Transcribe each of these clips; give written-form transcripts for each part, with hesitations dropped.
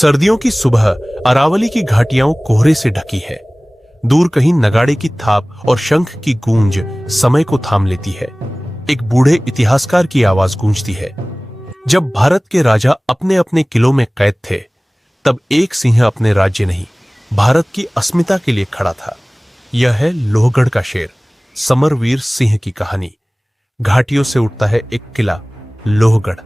सर्दियों की सुबह अरावली की घाटियां कोहरे से ढकी है। दूर कहीं नगाड़े की थाप और शंख की गूंज समय को थाम लेती है। एक बूढ़े इतिहासकार की आवाज गूंजती है, जब भारत के राजा अपने अपने किलों में कैद थे, तब एक सिंह अपने राज्य नहीं, भारत की अस्मिता के लिए खड़ा था। यह है लोहगढ़ का शेर, समरवीर सिंह की कहानी। घाटियों से उठता है एक किला, लोहगढ़।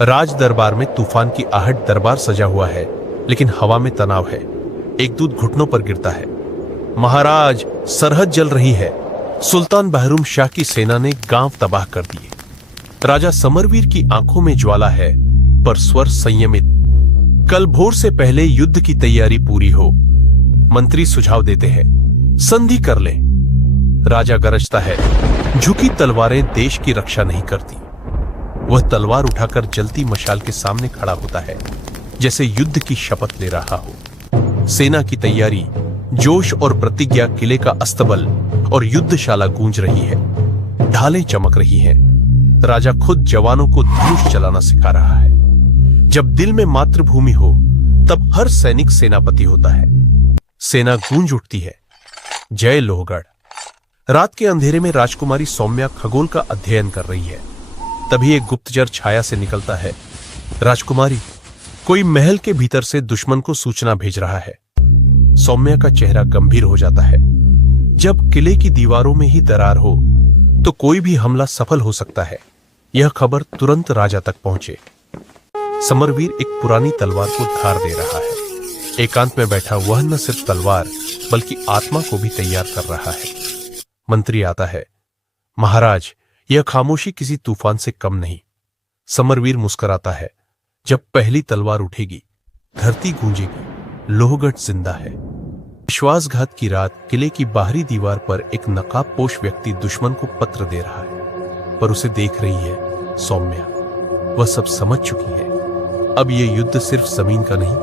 राज दरबार में तूफान की आहट, दरबार सजा हुआ है, लेकिन हवा में तनाव है। एक दूत घुटनों पर गिरता है। महाराज, सरहद जल रही है। सुल्तान बहरूम शाह की सेना ने गांव तबाह कर दिए। राजा समरवीर की आंखों में ज्वाला है, पर स्वर संयमित। कल भोर से पहले युद्ध की तैयारी पूरी हो। मंत्री सुझाव देते हैं, संधि कर ले। राजा गरजता है, झुकी तलवारें देश की रक्षा नहीं करती। वह तलवार उठाकर जलती मशाल के सामने खड़ा होता है, जैसे युद्ध की शपथ ले रहा हो। सेना की तैयारी, जोश और प्रतिज्ञा, किले का अस्तबल और युद्धशाला गूंज रही है। ढालें चमक रही हैं। राजा खुद जवानों को धनुष चलाना सिखा रहा है। जब दिल में मातृभूमि हो, तब हर सैनिक सेनापति होता है। सेना गूंज उठती है, जय लोहगढ़। रात के अंधेरे में राजकुमारी सौम्या खगोल का अध्ययन कर रही है। तभी एक गुप्तचर छाया से निकलता है। राजकुमारी, कोई महल के भीतर से दुश्मन को सूचना भेज रहा है। सौम्या का चेहरा गंभीर हो जाता है। जब किले की दीवारों में ही दरार हो, तो कोई भी हमला सफल हो सकता है। यह खबर तुरंत राजा तक पहुंचे। समरवीर एक पुरानी तलवार को धार दे रहा है। एकांत में बैठा वह न सिर्फ तलवार, बल्कि आत्मा को भी तैयार कर रहा है। मंत्री आता है। महाराज, यह खामोशी किसी तूफान से कम नहीं। समरवीर मुस्कुराता है। जब पहली तलवार उठेगी, धरती गूंजेगी, लोहगढ़ जिंदा है। विश्वासघात की रात, किले की बाहरी दीवार पर एक नकाबपोश व्यक्ति दुश्मन को पत्र दे रहा है, पर उसे देख रही है सौम्या। वह सब समझ चुकी है। अब यह युद्ध सिर्फ जमीन का नहीं,